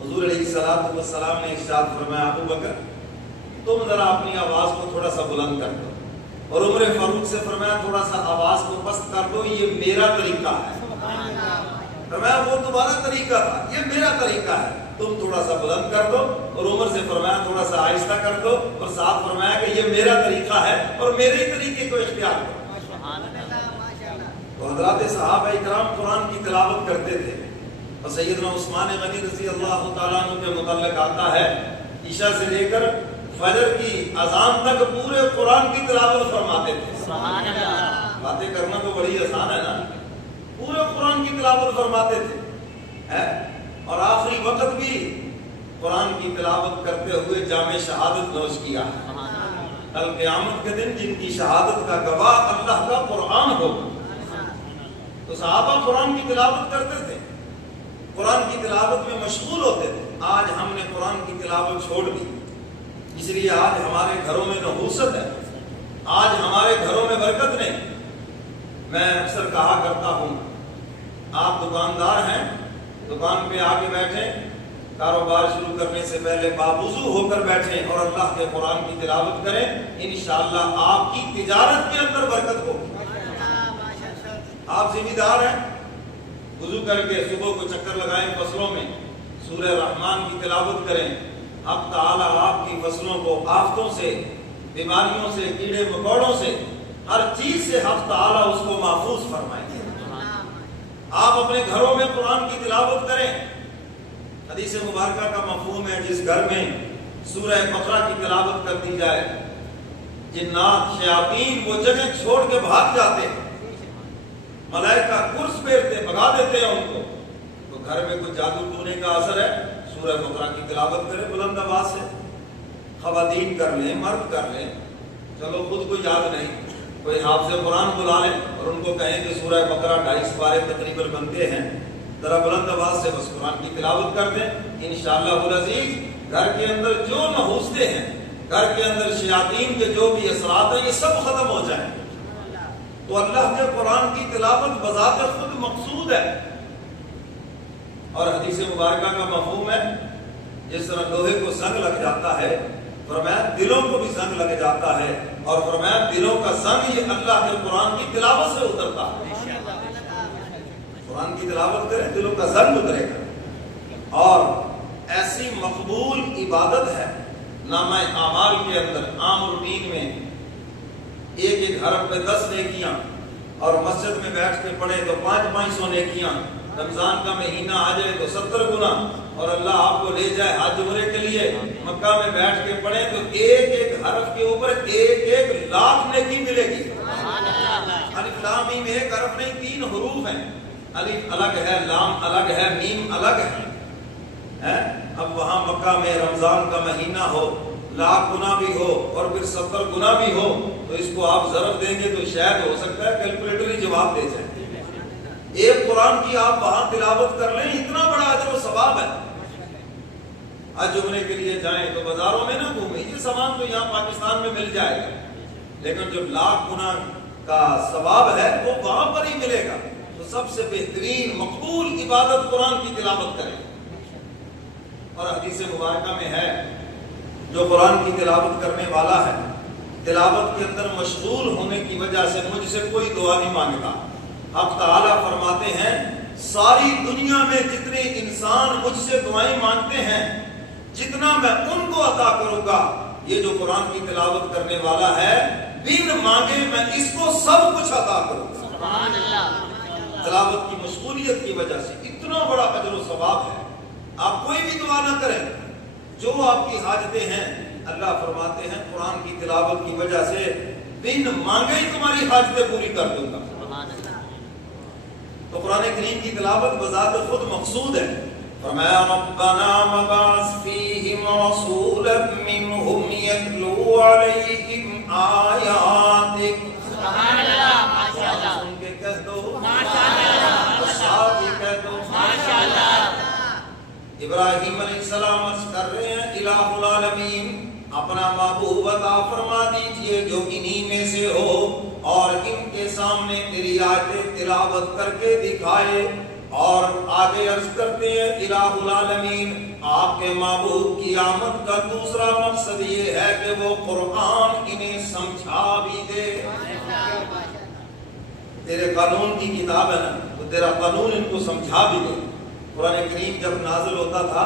حضور علیہ الصلوۃ والسلام نے ارشاد فرمایا ابو بکر تم ذرا اپنی آواز کو تھوڑا سا بلند کر دو، اور عمر فاروق سے فرمایا تھوڑا سا آواز کو پست کر دو، یہ میرا طریقہ ہے۔ فرمایا وہ تمہارا طریقہ تھا، یہ میرا طریقہ ہے، تم تھوڑا سا بلند کر دو، اور عمر سے فرمایا تھوڑا سا آہستہ کر دو، اور ساتھ فرمایا کہ یہ میرا طریقہ ہے اور میرے ہی طریقے کو اختیار کرو۔ تو حضرات صحابہ کرام قرآن کی تلاوت کرتے تھے، اور سیدنا عثمان غنی رضی اللہ تعالیٰ عنہ کے متعلق آتا ہے عشاء سے لے کر فجر کی اذان تک پورے قرآن کی تلاوت فرماتے تھے۔ سبحان اللہ، باتیں کرنا تو بڑی آسان ہے نا، پورے قرآن کی تلاوت فرماتے تھے، اور آخری وقت بھی قرآن کی تلاوت کرتے ہوئے جام شہادت نوش کیا۔ کل قیامت کے دن جن کی شہادت کا گواہ اللہ کا قرآن ہوگا۔ تو صحابہ قرآن کی تلاوت کرتے تھے، قرآن کی تلاوت میں مشغول ہوتے تھے۔ آج ہم نے قرآن کی تلاوت چھوڑ دی، اس لیے آج ہمارے گھروں میں نحوست ہے، آج ہمارے گھروں میں برکت نہیں۔ میں اکثر کہا کرتا ہوں آپ دکاندار ہیں، دکان پہ آ کے بیٹھیں، کاروبار شروع کرنے سے پہلے باوضو ہو کر بیٹھیں اور اللہ کے قرآن کی تلاوت کریں، انشاءاللہ آپ کی تجارت کے اندر برکت ہوگی۔ آپ ذمہ دار ہیں، وضو کر کے صبح کو چکر لگائیں فصلوں میں، سورہ رحمان کی تلاوت کریں، اب تعالیٰ آپ کی فصلوں کو آفتوں سے، بیماریوں سے، کیڑے مکوڑوں سے، ہر چیز سے حق تعالیٰ اس کو محفوظ فرمائیں۔ آپ اپنے گھروں میں قرآن کی تلاوت کریں۔ حدیث مبارکہ کا مفہوم ہے جس گھر میں سورہ بقرہ کی تلاوت کر دی جائے جنات شیاطین وہ جگہ چھوڑ کے بھاگ جاتے ہیں، ملائکہ کرس پھیرتے بھگا دیتے ہیں ان کو۔ تو گھر میں کچھ جادو ٹونے کا اثر ہے، سورہ بقرہ کی تلاوت کریں بلند آواز سے، خواتین کر لیں، مرد کر لیں، چلو خود کو یاد نہیں، کوئی حافظ قرآن بلا لیں اور ان کو کہیں کہ سورہ بقرہ 250 پارے تقریباً بنتے ہیں، ذرا بلند آواز سے بس قرآن کی تلاوت کر دیں، انشاءاللہ العزیز گھر کے اندر جو نحوستے ہیں، گھر کے اندر شیاطین کے جو بھی اثرات ہیں، یہ سب ختم ہو جائیں۔ تو اللہ کے قرآن کی تلاوت بذات خود مقصود ہے، اور حدیث مبارکہ کا مفہوم ہے جس طرح لوہے کو زنگ لگ جاتا ہے، فرمایا دلوں کو بھی زنگ لگ جاتا ہے، اور فرمایا دلوں کا زنگ یہ اللہ کے قرآن کی تلاوت سے اترتا ہے۔ قرآن کی تلاوت کریں دلوں کا زنگ اترے گا، اور ایسی مقبول عبادت ہے نامہ اعمال کے اندر عام روٹین میں ایک ایک حرف پہ 10 نیکیاں، اور مسجد میں بیٹھ کے پڑھے تو 500 نیکیاں، رمضان کا مہینہ آ جائے تو 70 گنا، اور اللہ آپ کو لے جائے حج عمرے کے لیے مکہ میں بیٹھ کے پڑھیں تو ایک ایک حرف کے اوپر 1,00,000 نیکی ملے گی۔ الف لام میم ایک حرف نہیں، 3 حروف ہیں، الف الگ ہے، لام الگ ہے، میم الگ ہے۔ اب وہاں مکہ میں رمضان کا مہینہ ہو، 1,00,000 گنا بھی ہو اور پھر 70 گنا بھی ہو، تو اس کو آپ ضرب دیں گے تو شاید ہو سکتا ہے کیلکولیٹر ہی جواب دے جائے۔ ایک قرآن کی آپ وہاں تلاوت کر لیں، اتنا بڑا اجر و ثواب ہے۔ حج عمرے کے لیے جائیں تو بازاروں میں نہ گھومیں، یہ سامان تو یہاں پاکستان میں مل جائے گا، لیکن جو 1,00,000 گنا کا ثواب ہے وہ وہاں پر ہی ملے گا۔ تو سب سے بہترین مقبول عبادت قرآن کی تلاوت کریں، اور حدیث مبارکہ میں ہے جو قرآن کی تلاوت کرنے والا ہے، تلاوت کے اندر مشغول ہونے کی وجہ سے مجھ سے کوئی دعا نہیں مانگتا۔ حق تعالیٰ فرماتے ہیں ساری دنیا میں جتنے انسان مجھ سے دعائیں مانگتے ہیں، جتنا میں ان کو عطا کروں گا، یہ جو قرآن کی تلاوت کرنے والا ہے بن مانگے میں اس کو سب کچھ عطا کروں گا۔ سبحان اللہ۔ تلاوت کی مشغولیت کی وجہ سے اتنا بڑا اجر و ثواب ہے۔ آپ کوئی بھی دعا نہ کریں، جو آپ کی حاجتیں ہیں اللہ فرماتے ہیں قرآن کی تلاوت کی وجہ سے بن مانگے ہی تمہاری حاجتیں پوری کر دوں گا۔ تو قرآن کریم کی تلاوت بذات خود مقصود ہے۔ فرمایا ربنا وبعث فیہم رسولا منہم یتلو علیہم آیاتک۔ سبحان اللہ، ماشاءاللہ۔ سن کے کہہ دو ماشاءاللہ، ساتھ ہی کہہ دو ماشاءاللہ۔ ابراہیم علیہ السلام عرض کر رہے ہیں الہ العالمین اپنا محبوب عطا فرما دیجئے جو انہی میں سے ہو، اور ان کے سامنے تیری آیتیں تلاوت کر کے دکھائے۔ اور آگے عرض کرتے ہیں الہ العالمین آپ کے محبوب کی آمد کا دوسرا مقصد یہ ہے کہ وہ قرآن انہیں سمجھا بھی دے۔ تیرے قانون کی کتاب ہے نا، تو تیرا قانون ان کو سمجھا بھی دے۔ قرآن کریم جب نازل ہوتا تھا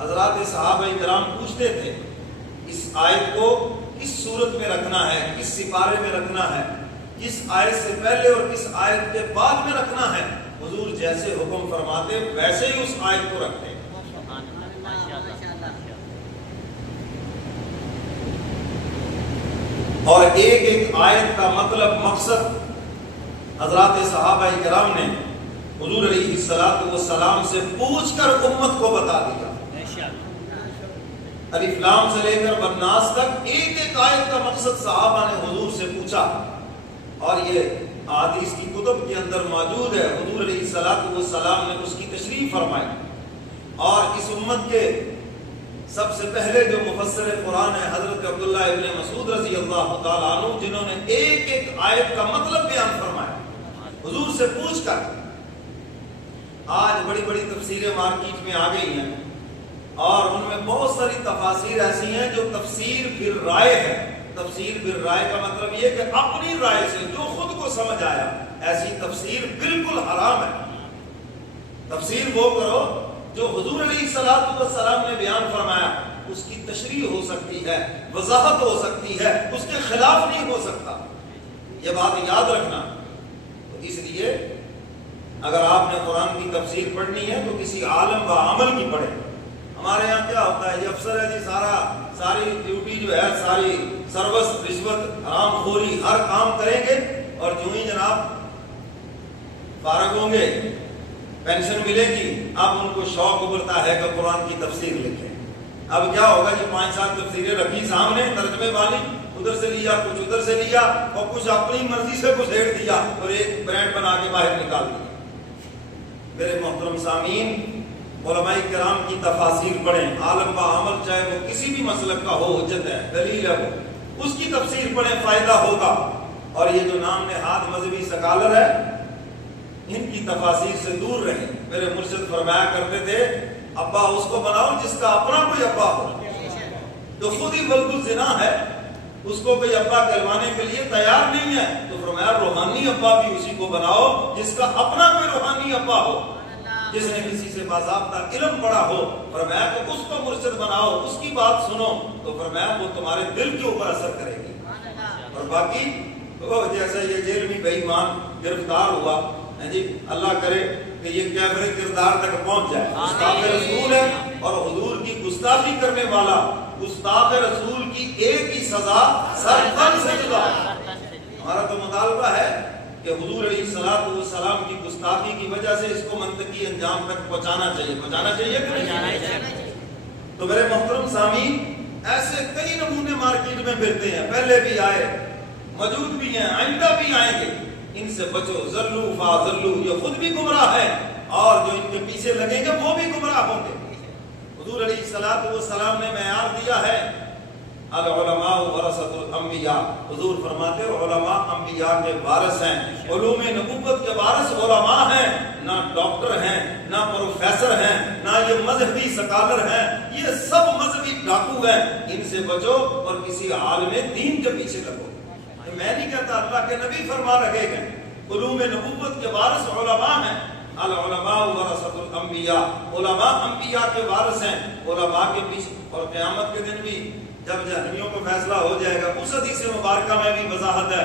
حضرات صحابہ کرام پوچھتے تھے اس آیت کو کس صورت میں رکھنا ہے، کس سپارے میں رکھنا ہے، کس آیت سے پہلے اور کس آیت کے بعد میں رکھنا ہے۔ حضور جیسے حکم فرماتے ویسے ہی اس آیت کو رکھتے۔ اور ایک ایک آیت کا مطلب مقصد حضرات صحابہ کرام نے حضور علیہ السلام سے پوچھ کر امت کو بتا دیا۔ الف لام سے لے کر والناس تک ایک ایک آیت کا مقصد صحابہ نے حضور سے پوچھا، اور یہ حدیث کی کتب کے اندر موجود ہے۔ حضور علیہ السلام نے اس کی تشریح فرمائی، اور اس امت کے سب سے پہلے جو مفسر قرآن ہے حضرت عبداللہ ابن مسعود رضی اللہ تعالیٰ عنہ، جنہوں نے ایک ایک آیت کا مطلب بیان فرمایا حضور سے پوچھ کر۔ آج بڑی بڑی تفسیریں مارکیٹ میں آ گئی ہیں، اور ان میں بہت ساری تفاسیر ایسی ہیں جو تفسیر بالرائے ہے۔ تفسیر بالرائے کا مطلب یہ کہ اپنی رائے سے جو خود کو سمجھ آیا، ایسی تفسیر بالکل حرام ہے۔ تفسیر وہ کرو جو حضور علیہ السلام نے بیان فرمایا، اس کی تشریح ہو سکتی ہے، وضاحت ہو سکتی ہے، اس کے خلاف نہیں ہو سکتا۔ یہ بات یاد رکھنا۔ تو اس لیے اگر آپ نے قرآن کی تفسیر پڑھنی ہے تو کسی عالم و عمل کی پڑھیں۔ ہمارے یہاں کیا ہوتا ہے، یہ افسر ہے جی، ساری ڈیوٹی جو ہے، ساری سروس، رشوت، حرام خوری، ہر کام کریں گے، اور جو ہی جناب فارغ ہوں گے، پینشن ملے گی، اب ان کو شوق ابھرتا ہے کہ قرآن کی تفسیر لکھیں۔ اب کیا ہوگا جی، 5 سال تفسیریں رکھی سامنے، ترجمے والی، ادھر سے لیا کچھ، ادھر سے لیا، اور کچھ اپنی مرضی سے گھسیڑ دیا اور ایک برانڈ بنا کے باہر نکال دیا۔ میرے محترم سامعین، علماء کرام کی تفاسیر پڑھیں، عالم با عمل چاہے وہ کسی بھی مسلک کا ہو، حجت ہے، دلیل ہے، وہ اس کی تفسیر پڑھیں، فائدہ ہوگا۔ اور یہ جو نام نہاد مذہبی سکالر ہے، ان کی تفاسیر سے دور رہیں۔ میرے مرشد فرمایا کرتے تھے، ابا اس کو بناؤ جس کا اپنا کوئی ابا ہو، جو خود ہی ولد الزنا ہے، اس کو کوئی ابا کہلوانے کے لیے تیار نہیں ہے، تو فرمایا روحانی ابا بھی اسی کو بناؤ جس کا اپنا کوئی روحانی ابا ہو، جس نے کسی سے باضابطہ علم پڑھا ہو۔ فرمایا کہ اس کو مرشد بناؤ، اس کی بات سنو، تو فرمایا وہ تمہارے دل کے اوپر اثر کرے گی۔ اور باقی جیسا یہ جیل میں بے ایمان گرفتار ہوا، جی اللہ کرے کہ یہ کیفر کردار تک پہنچ جائے، گستاخ رسول ہے اور حضور کی گستاخی کرنے والا، گستاخ رسول کی ایک ہی سزا سر تن سے جدا۔ ہمارا تو مطالبہ ہے کہ حضور علیہ السلام کی گستاخی کی وجہ سے اس کو منطقی انجام تک پہنچانا چاہیے کہ نہیں؟ تو میرے محترم سامعین، ایسے کئی نمونے مارکیٹ میں پھرتے ہیں، پہلے بھی آئے، موجود بھی ہیں، آئندہ بھی آئیں گے، ان سے بچو۔ ذلو فاذلو، یہ خود بھی گمراہ ہے اور جو ان کے پیچھے لگیں گے وہ بھی گمراہ ہوں گے۔ حضور علیہ السلام نے معیار دیا ہے، العلماء ورثۃ الانبیاء، حضور فرماتے ہیں علماء انبیاء کے وارث ہیں، علوم نبوت کے وارث علماء ہیں، نہ ڈاکٹر ہیں، نہ پروفیسر ہیں، نہ یہ مذہبی سکالر ہیں، یہ سب مذہبی ڈاکو ہیں، ان سے بچو اور کسی عالم دین کے پیچھے لگو۔ میں نہیں کہتا، اللہ کے نبی فرما رہے ہیں، علوم نبوت کے وارث علماء ہیں، العلماء ورثۃ الانبیاء، علماء انبیاء کے وارث ہیں، علماء کے پیچھے۔ اور قیامت کے دن بھی جب جہنمیوں کو فیصلہ ہو جائے گا، اس حدیث مبارکہ میں بھی وضاحت ہے،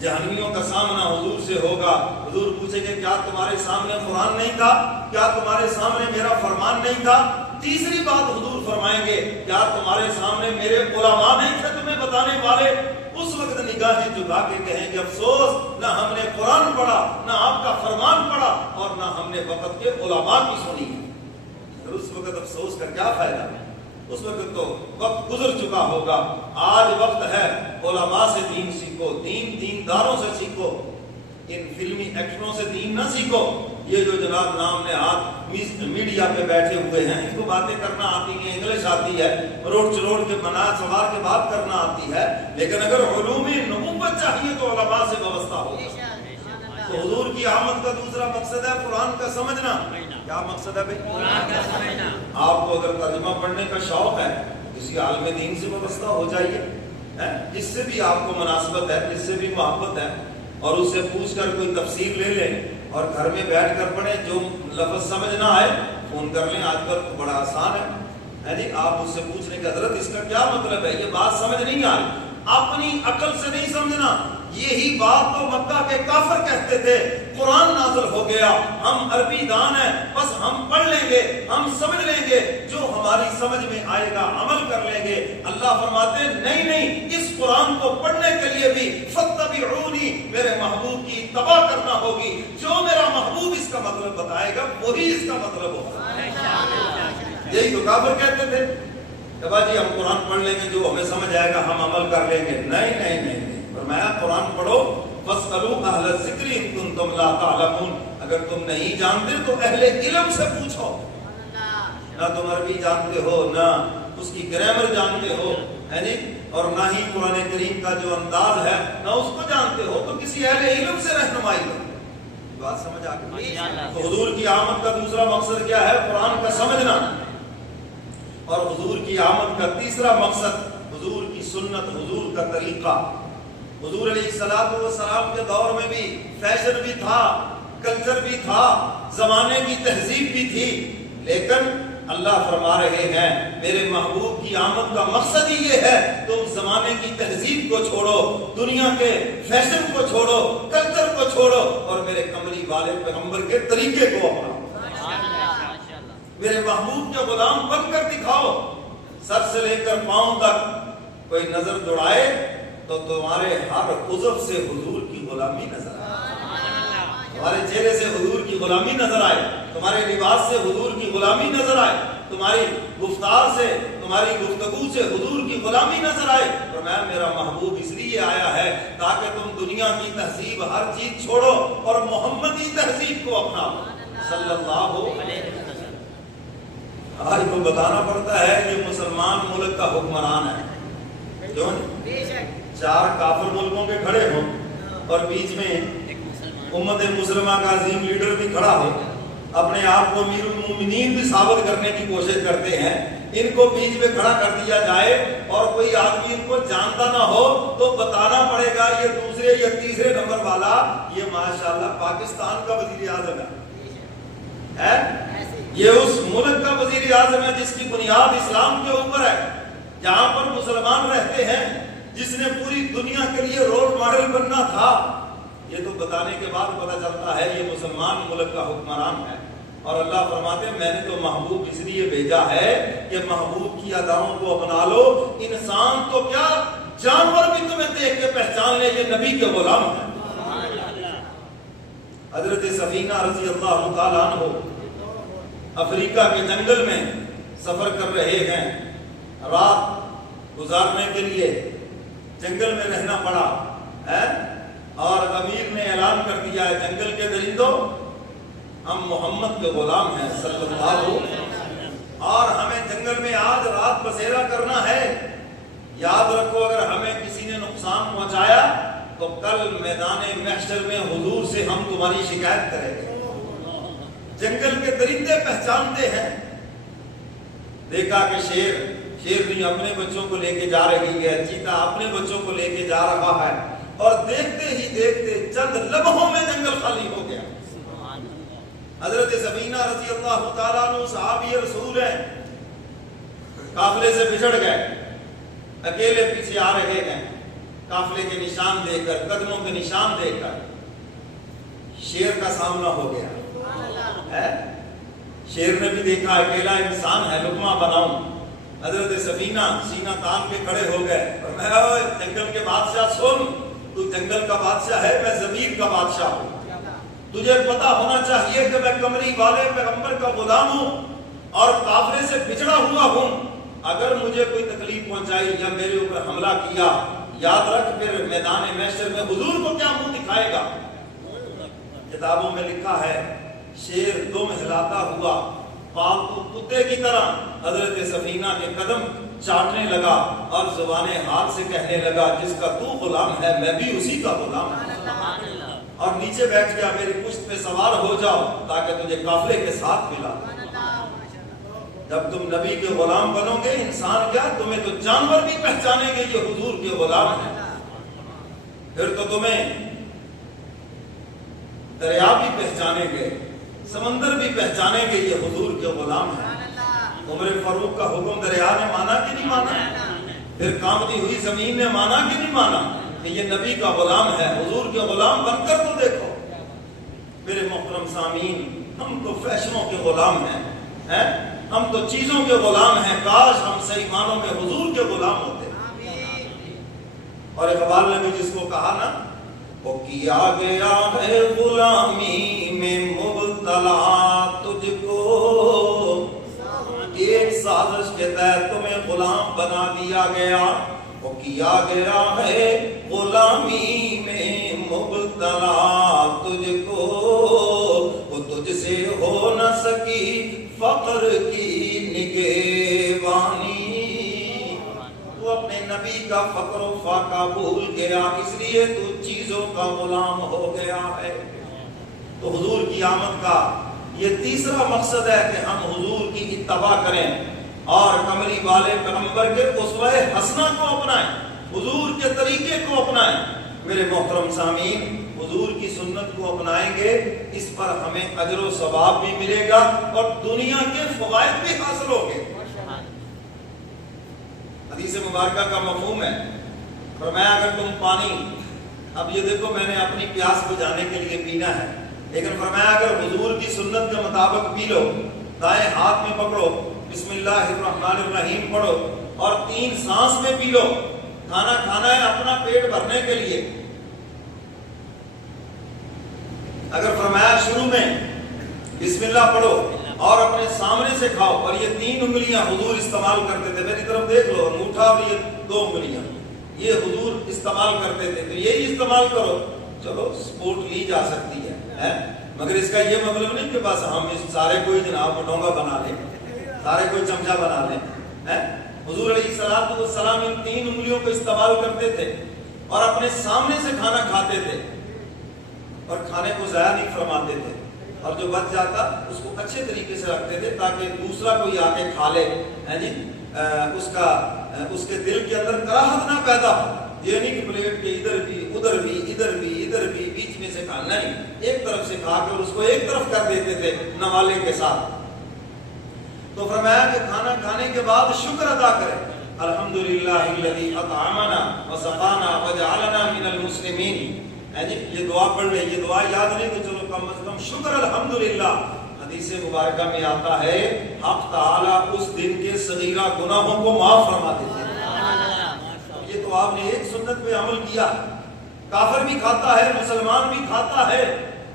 جہنمیوں کا سامنا حضور سے ہوگا، حضور پوچھیں گے کیا تمہارے سامنے قرآن نہیں تھا، کیا تمہارے سامنے میرا فرمان نہیں تھا؟ تیسری بات حضور فرمائیں گے، کیا تمہارے سامنے میرے علماء نہیں تھے تمہیں بتانے والے؟ اس وقت نگاہیں جھکا کے کہیں گے افسوس، نہ ہم نے قرآن پڑھا، نہ آپ کا فرمان پڑھا، اور نہ ہم نے وقت کے علماء کی سنی۔ اس وقت افسوس کا کیا فائدہ؟ اس وقت تو وقت گزر چکا ہوگا۔ آج وقت ہے علماء سے دین سیکھو، دینداروں سے سیکھو، ان فلمی ایکٹروں سے دین نہ سیکھو۔ یہ جو جناب نام نہاد میڈیا پہ بیٹھے ہوئے ہیں، ان کو باتیں کرنا آتی ہیں، انگلش آتی ہے، روڈ چروڑ کے بنا سوار کے بات کرنا آتی ہے، لیکن اگر علوم نبوت چاہیے تو علماء سے وابستہ ہوگا۔ تو حضور کی آمد کا دوسرا مقصد ہے قرآن کا سمجھنا۔ کیا مقصد ہے بھائی؟ قرآن کا سمجھنا۔ آپ کو اگر ترجمہ پڑھنے کا شوق ہے، کسی عالم دین سے وابستہ ہو جائیے، جس سے بھی آپ کو مناسبت ہے، جس سے بھی محبت ہے، اور اس سے پوچھ کر کوئی تفسیر لے لیں اور گھر میں بیٹھ کر پڑھیں۔ جو لفظ سمجھ نہ آئے فون کر لیں، آج کل بڑا آسان ہے جی، آپ اس سے پوچھ لیں کہ حضرت اس کا کیا مطلب ہے، یہ بات سمجھ نہیں آئی، اپنی عقل سے نہیں سمجھنا۔ یہی بات تو مکہ کے کافر کہتے تھے، قرآن نازل ہو گیا، ہم عربی دان ہیں، بس ہم پڑھ لیں گے، ہم سمجھ لیں گے، جو ہماری سمجھ میں آئے گا عمل کر لیں گے۔ اللہ فرماتے ہیں نہیں، اس قرآن کو پڑھنے کے لیے بھی فاتبعونی، میرے محبوب کی اتباع کرنا ہوگی، جو میرا محبوب اس کا مطلب بتائے گا وہی اس کا مطلب ہوگا۔ یہی تو کافر کہتے تھے کہ باجی ہم قرآن پڑھ لیں گے، جو ہمیں سمجھ آئے گا ہم عمل کر لیں گے۔ نہیں، فرمایا قرآن پڑھو، فاسألوا اہل الذکر ان کنتم لا تعلمون، اگر تم نہیں جانتے تو اہل علم سے پوچھو۔ نہ تم عربی جانتے ہو، نہ اس کی گرامر جانتے ہو، اور نہ ہی قرآن کریم کا جو انداز ہے نہ اس کو جانتے ہو، تو کسی اہل علم سے رہنمائی کرو۔ بات سمجھ آ گئی؟ تو حضور کی آمد کا دوسرا مقصد کیا ہے؟ قرآن کا سمجھنا۔ اور حضور کی آمد کا تیسرا مقصد حضور کی سنت، حضور کا طریقہ۔ حضور علیہ السلام کے دور میں بھی فیشن بھی تھا، کلچر بھی تھا، زمانے کی تہذیب بھی تھی، لیکن اللہ فرما رہے ہیں میرے محبوب کی آمد کا مقصد ہی یہ ہے، تم زمانے کی تہذیب کو چھوڑو، دنیا کے فیشن کو چھوڑو، کلچر کو چھوڑو، اور میرے کملی والے پیغمبر کے طریقے کو اپناؤ۔ میرے محبوب کے غلام بن کر دکھاؤ. سر سے لے کر پاؤں تک کوئی نظر دوڑائے تو تمہارے ہر عضو سے حضور کی غلامی نظر آئے, تمہارے چہرے سے حضور کی غلامی نظر آئے, تمہارے لباس سے حضور کی غلامی نظر آئے, تمہاری گفتار سے, تمہاری گفتگو سے حضور کی غلامی نظر آئے. اور میں میرا محبوب اس لیے آیا ہے تاکہ تم دنیا کی تہذیب ہر چیز چھوڑو اور محمدی تہذیب کو اپناؤ صلی اللہ علیہ وسلم. آج تو بتانا پڑتا ہے کہ مسلمان ملک کا حکمران ہے, جو 4 کافر ملکوں کے کھڑے ہوں اور بیچ میں امت مسلمہ کا عظیم لیڈر بھی کھڑا ہو, اپنے آپ کو امیر المومنین بھی ثابت کرنے کی کوشش کرتے ہیں, ان کو بیچ میں کھڑا کر دیا جائے اور کوئی آدمی ان کو جانتا نہ ہو تو بتانا پڑے گا یہ دوسرے یا تیسرے نمبر والا یہ ماشاءاللہ پاکستان کا وزیر اعظم ہے, یہ اس ملک کا وزیر اعظم ہے جس کی بنیاد اسلام کے اوپر ہے, جہاں پر مسلمان رہتے ہیں, جس نے پوری دنیا کے لیے رول ماڈل بننا تھا. یہ تو بتانے کے بعد پتہ چلتا ہے یہ مسلمان ملک کا حکمران ہے. اور اللہ فرماتے ہیں میں نے تو محبوب اس لیے بھیجا ہے کہ محبوب کی اداؤں کو اپنا لو. انسان تو کیا جانور بھی تمہیں دیکھ کے پہچان لے یہ نبی کے غلام ہیں. حضرت سفینہ رضی اللہ تعالیٰ عنہ افریقہ کے جنگل میں سفر کر رہے ہیں, رات گزارنے کے لیے جنگل میں رہنا پڑا ہے, اور امیر نے اعلان کر دیا ہے جنگل کے درندوں ہم محمد کے غلام ہیں صلی اللہ علیہ وسلم, اور ہمیں جنگل میں آج رات بسیرا کرنا ہے. یاد رکھو اگر ہمیں کسی نے نقصان پہنچایا تو کل میدان محشر میں حضور سے ہم تمہاری شکایت کریں گے. جنگل کے درندے پہچانتے ہیں. دیکھا کہ شیرنی اپنے بچوں کو لے کے جا رہی ہے, چیتا اپنے بچوں کو لے کے جا رہا ہے, اور دیکھتے ہی دیکھتے چند لمحوں میں جنگل خالی ہو گیا. حضرت سفینہ رضی اللہ تعالیٰ عنہ صحابی رسول ہیں, قافلے سے بچھڑ گئے, اکیلے پیچھے آ رہے ہیں, قافلے کے نشان دے کر, قدموں کے نشان دے کر شیر کا سامنا ہو گیا ہے. شیر نے بھی دیکھا اکیلا انسان ہے, لقمہ بناؤں. حضرت سفینہ سینہ تان کے کھڑے ہو گئے اور میں جنگل کے بادشاہ سن, تو جنگل کا بادشاہ ہے, میں زمین کا بادشاہ ہوں. تجھے پتا ہونا چاہیے کہ میں کمری والے پیغمبر کا غلام ہوں اور قافلے سے بچھڑا ہوا ہوں. اگر مجھے کوئی تکلیف پہنچائی یا میرے اوپر حملہ کیا, یاد رکھ پھر میدان محشر میں حضور کو کیا منہ دکھائے گا. کتابوں میں لکھا ہے شیر دم ہلاتا ہوا پالتو کتے کی طرح حضرت سفینہ کے قدم چاٹنے لگا اور زبان حال سے کہنے لگا جس کا تو غلام ہے میں بھی اسی کا غلام ہوں, اور نیچے بیٹھ گیا میری پشت پہ سوار ہو جاؤ تاکہ تجھے قافلے کے ساتھ ملا. جب تم نبی کے غلام بنو گے, انسان کیا تمہیں تو جانور بھی پہچانیں گے یہ حضور کے غلام ہیں. پھر تو تمہیں دریا بھی پہچانیں گے, سمندر بھی پہچانیں گے یہ حضور کے غلام ہیں. عمر فاروق کا حکم دریا نے مانا کہ نہیں مانا, پھر کامتی ہوئی زمین نے مانا کہ نہیں مانا کہ یہ نبی کا غلام ہے, حضور کے غلام بن کر تو دیکھو. میرے محترم سامعین, ہم تو فیشنوں کے غلام ہیں, ہم تو چیزوں کے غلام ہیں. کاش ہم صحیح معنوں میں حضور کے غلام ہوتے. اور اقبال نے بھی جس کو کہا نا, وہ کیا گیا ہے غلامی میں مبتلا تجھ کو, ایک سازش کے تحت تمہیں غلام بنا دیا گیا. وہ کیا گیا ہے غلامی میں مبتلا تجھ کو, وہ تجھ سے ہو نہ سکی فقر کی نگہبانی. تو اپنے نبی کا فقر و فاقہ بھول گیا, اس لیے تو چیزوں کا غلام ہو گیا ہے. تو حضور کی آمد کا یہ تیسرا مقصد ہے کہ ہم حضور کی اتباع کریں اور کمری والے پیغمبر کے اسوہ حسنہ کو اپنائیں, حضور کے طریقے کو اپنائیں. میرے محترم سامعین, حضور کی سنت کو اپنائیں گے, اس پر ہمیں اجر و ثواب بھی ملے گا اور دنیا کے فوائد بھی حاصل ہوں گے. حدیث مبارکہ کا مفہوم ہے, فرمایا اگر تم پانی, اب یہ دیکھو میں نے اپنی پیاس بجھانے کے لیے پینا ہے, لیکن فرمایا اگر حضور کی سنت کے مطابق پی لو دائیں ہاتھ میں پکڑو، بسم اللہ الرحمن الرحیم پڑھو اور 3 سانس میں پی لو۔ کھانا کھانا ہے اپنا پیٹ بھرنے کے لیے۔ اگر فرمایا شروع میں بسم اللہ پڑھو اور اپنے سامنے سے کھاؤ، اور یہ 3 انگلیاں حضور استعمال کرتے تھے، میری طرف دیکھ لو، انگوٹھا اور یہ 2 انگلیاں، یہ حضور استعمال کرتے تھے، تو یہی استعمال کرو۔ چلو سپورٹ لی جا سکتی ہے، مگر اس کا یہ مطلب نہیں کہ بس ہم اس سارے کوئی جناب ڈونگا بنا لیں، سارے کوئی چمچا بنا لیں۔ حضور علیہ الصلوۃ والسلام ان 3 انگلیوں کو استعمال کرتے تھے اور اپنے سامنے سے کھانا کھاتے تھے اور کھانے کو ضائع نہیں فرماتے تھے، اور جو بچ جاتا اس کو اچھے طریقے سے رکھتے تھے تاکہ دوسرا کوئی آ کے کھا لے، جی اس کے دل کے اندر کراہت نہ پیدا ہو۔ یہ نہیں کہ پلیٹ کے ادھر بھی ادھر بھی ادھر بھی ادھر بھی بیچ میں سے کھانا، نہیں، ایک طرف سے کھا کے اور اس کو ایک طرف کر دیتے تھے نوالے کے ساتھ۔ تو فرمایا کہ کھانا کھانے کے بعد شکر ادا کریں، الحمدللہ الذی اطعمنا وسقانا وجعلنا من المسلمین۔ یہ دعا پڑھ لیں، یہ دعا یاد نہیں تو چلو کم از کم شکر الحمدللہ۔ حدیث مبارکہ میں آتا ہے حق تعالیٰ اس دن کے صغیرہ گناہوں کو معاف فرما دیتے ہیں۔ یہ تو آپ نے ایک سنت پہ عمل کیا، کافر بھی کھاتا ہے مسلمان بھی کھاتا ہے،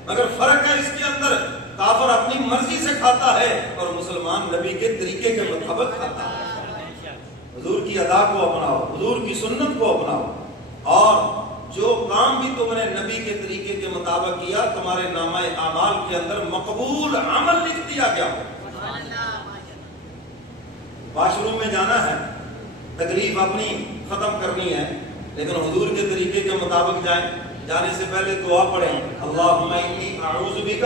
مگر فرق ہے اس کے اندر، کافر اپنی مرضی سے کھاتا ہے اور مسلمان نبی کے طریقے کے مطابق کھاتا ہے۔ حضور کی ادا کو اپناؤ، حضور کی سنت کو اپناؤ، اور جو کام بھی تم نے نبی کے طریقے کے مطابق کیا تمہارے نامہ اعمال کے اندر مقبول عمل لکھ دیا گیا۔ واش روم میں جانا ہے، تکلیف اپنی ختم کرنی ہے، لیکن حضور کے طریقے کے مطابق جائیں۔ جانے سے پہلے دعا پڑھیں، اللہم انی اعوذ بک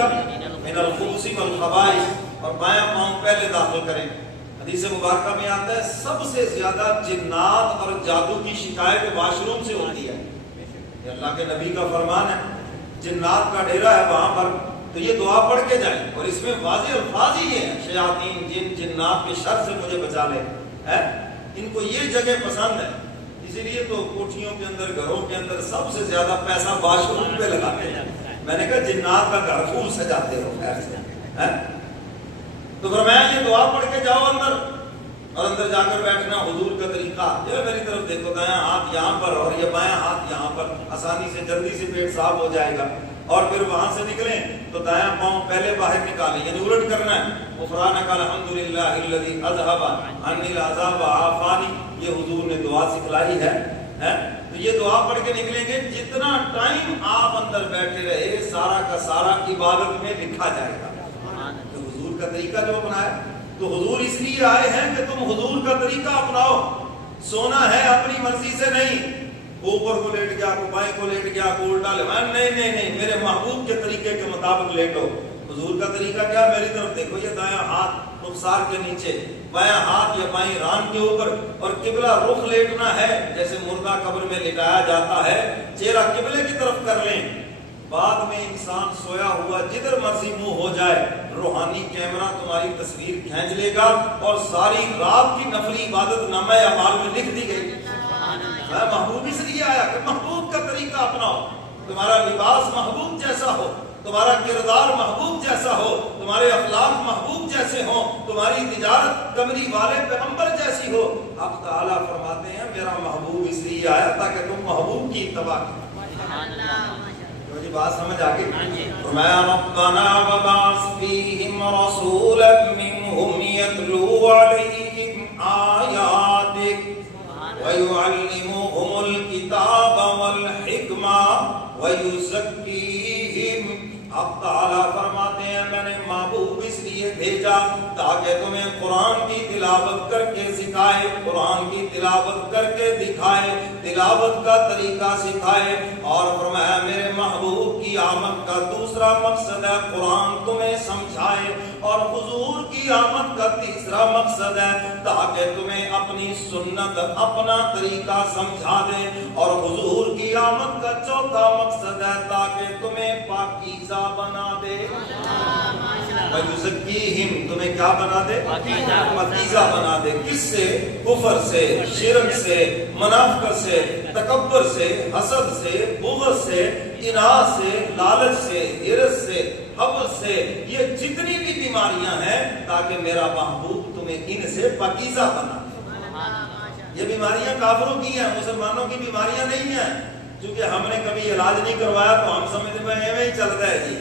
من الخبث والخبائث، اور بایاں پاؤں پہلے داخل کریں۔ حدیث مبارکہ میں آتا ہے سب سے زیادہ جنات اور جادو کی شکایت واش روم سے ہوتی ہے، یہ اللہ کے نبی کا فرمان ہے، جنات کا ڈیرا ہے وہاں پر، تو یہ دعا پڑھ کے جائیں، اور اس میں واضح الفاظ ہی ہیں، شیاطین جن جنات کے شر سے مجھے بچا لے، ان کو یہ جگہ پسند ہے، اسی لیے تو کوٹھیوں کے اندر گھروں کے اندر سب سے زیادہ پیسہ واش روم پہ لگاتے ہیں۔ میں نے کہا جنات کا گھر پھول سجاتے ہو خیر سے، تو فرمایا یہ دعا پڑھ کے جاؤ اندر، اور اندر جا کر بیٹھنا حضور کا طریقہ، یہ میری طرف دیکھو، دایاں ہاتھ یہاں پر اور یہ بایاں ہاتھ یہاں پر، آسانی سے جلدی سے پیٹ صاف ہو جائے گا۔ اور پھر وہاں سے نکلیں تو دایاں پاؤں پہلے باہر نکالیں، یعنی الٹ کرنا ہے، غفرانک الحمدللہ الذی اذھب عنی العذاب وعافانی، یہ حضور نے دعا سکھلائی ہے۔ تو یہ دعا پڑھ کے نکلیں گے، جتنا ٹائم آپ اندر بیٹھے رہے سارا کا سارا عبادت میں لکھا جائے گا۔ تو حضور کا طریقہ جو اپنایا، تو حضور اس لیے آئے ہیں کہ تم حضور کا طریقہ اپناؤ۔ سونا ہے اپنی مرضی سے نہیں، اوپر کو لیٹ گیا، کو بائیں کو لیٹ گیا، کو الٹا لگا، نہیں، میرے محبوب کے طریقے کے مطابق لیٹو۔ حضور کا طریقہ کیا؟ میری طرف دیکھو، یہ دایاں ہاتھ رخسار کے نیچے، بایاں ہاتھ یا بائیں ران کے اوپر، اور قبلہ رخ لیٹنا ہے، جیسے مردہ قبر میں لٹایا جاتا ہے، چہرہ قبلے کی طرف کر لیں۔ بعد میں انسان سویا ہوا جدھر مرضی منہ ہو جائے، روحانی کیمرہ تمہاری تصویر کھینچ لے گا، اور ساری رات کی نفلی عبادت نامہ اعمال میں لکھ دی گئی۔ میں محبوب اس لیے آیا کہ محبوب کا طریقہ اپناؤ، تمہارا لباس محبوب جیسا ہو، تمہارا کردار محبوب جیسا ہو، تمہارے اخلاق محبوب جیسے ہوں، تمہاری تجارت کمری والے پیغمبر جیسی ہو۔ حق تعالیٰ فرماتے ہیں میرا محبوب اس لیے آیا تاکہ تم محبوب کی اتباع کرو۔ مجھے بات سمجھ آ گئی؟ فرمایا ربنا وبعث فیہم رسولا منہم یتلو علیہم آیاتک وَيُعَلِّمُهُمُ الْكِتَابَ وَالْحِكْمَةَ وَيُزَكِّيهِمْ۔ حق تعالیٰ فرماتے ہیں میں نے محبوب اس لیے بھیجا تاکہ تمہیں قرآن کی تلاوت کر کے سکھائے، قرآن کی تلاوت کر کے دکھائے، تلاوت کا طریقہ سکھائے، اور فرمایا میرے محبوب کی آمد کا دوسرا مقصد ہے قرآن تمہیں سمجھائے، اور حضور کی آمد کا تیسرا مقصد ہے تاکہ تمہیں اپنی سنت اپنا طریقہ سمجھا دے، اور حضور کی آمد کا چوتھا مقصد ہے تاکہ تمہیں پاکیزہ بنا دے۔ وَيُزَكِّيهِمْ، تمہیں کیا بنا دے؟ پاکیزہ بنا دے۔ کس سے؟ کفر سے، شرک سے، منافقت سے، تکبر سے، حسد سے، بغض سے، اناد سے، لالچ سے، حرص سے، حوض سے، یہ جتنی بھی بیماریاں ہیں، تاکہ میرا محبوب تمہیں ان سے پاکیزہ بنا دے۔ یہ بیماریاں کافروں کی ہیں، مسلمانوں کی بیماریاں نہیں ہیں۔ چونکہ ہم نے کبھی علاج نہیں کروایا تو ہم سمجھتے ہیں ایویں ہی چلتا ہے جی،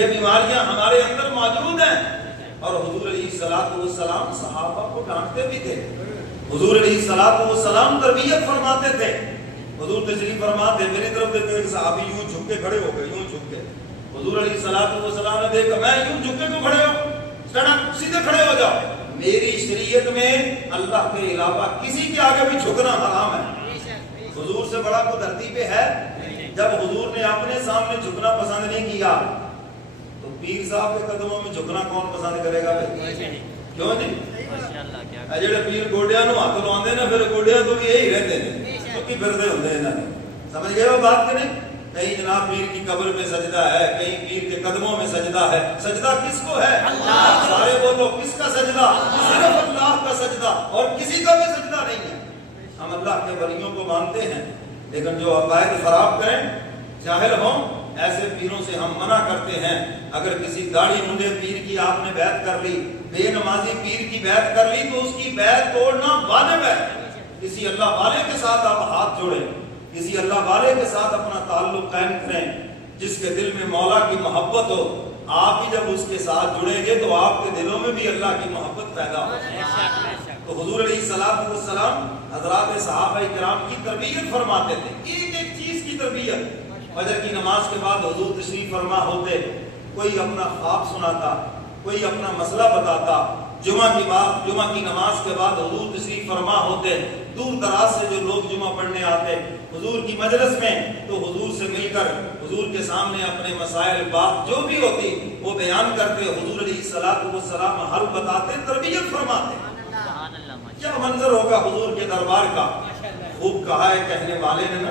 یہ بیماریاں ہمارے اندر موجود ہیں۔ اور حضور علیہ الصلوۃ والسلام صحابہ کو ڈانٹتے بھی تھے، حضور علیہ الصلوۃ والسلام تربیت فرماتے تھے۔ حضور تشریف فرماتے، میری طرف دیکھو ایک صحابی یوں جھک کے کھڑے ہو گئے، یوں جھک کے، حضور علیہ الصلوۃ والسلام نے دیکھا میں یوں جھک کے کیوں کھڑے ہو، اسٹینڈ اپ، سیدھے کھڑے ہو جاؤ۔ میری شریعت میں اللہ کے علاوہ کسی کے آگے بھی جھکنا حرام ہے۔ حضور سے بڑا کوئی دھرتی پہ ہے؟ جب حضور نے اپنے سامنے جھکنا پسند نہیں کیا تو پیر صاحب کے قدموں میں جھکنا کون پسند کرے گا بھائی؟ کیوں جی؟ جڑے پیر گوڈیاں نو ہاتھ لاؤندے نا، پھر گوڈیاں تو بھی یہی رہتے ہیں، چکی پھرتے ہوندے ہیں نا۔ سمجھ گئے وہ بات کہ نہیں؟ کہیں جناب پیر کی قبر میں سجدہ ہے، کہیں پیر کے قدموں میں سجدہ ہے۔ سجدہ کس کو ہے؟ اللہ۔ سارے بولو کس کا سجدہ؟ صرف اللہ کا سجدہ، اور کسی کا بھی سجدہ نہیں ہے۔ ہم اللہ کے ولیوں کو مانتے ہیں، لیکن جو عقائد خراب کریں، جاہل ہوں، ایسے پیروں سے ہم منع کرتے ہیں۔ اگر کسی داڑھی مونڈے پیر کی آپ نے بیعت کر لی، بے نمازی پیر کی بیعت کر لی، تو اس کی بیعت توڑنا واجب ہے۔ کسی اللہ والے کے ساتھ آپ ہاتھ جوڑیں، کسی اللہ والے کے ساتھ اپنا تعلق قائم کریں، جس کے دل میں مولا کی محبت ہو۔ آپ ہی جب اس کے ساتھ جڑیں گے تو آپ کے دلوں میں بھی اللہ کی محبت پیدا ہو۔ تو حضور علیہ الصلوۃ والسلام حضرات صحابہ کرام کی تربیت فرماتے تھے، ایک ایک چیز کی تربیت۔ فجر کی نماز کے بعد حضور تشریف فرما ہوتے، کوئی اپنا خواب سناتا، کوئی اپنا مسئلہ بتاتا۔ جمعہ کی نماز کے بعد حضور تشریف فرما ہوتے، دور دراز سے جو لوگ جمعہ پڑھنے آتے حضور کی مجلس میں، تو حضور سے مل کر حضور کے سامنے اپنے مسائل بات جو بھی ہوتی وہ بیان کرتے، حضور علیہ الصلوۃ والسلام حل بتاتے، تربیت فرماتے۔ کیا منظر ہوگا حضور کے دربار کا، خوب کہا ہے کہنے والے نے نا۔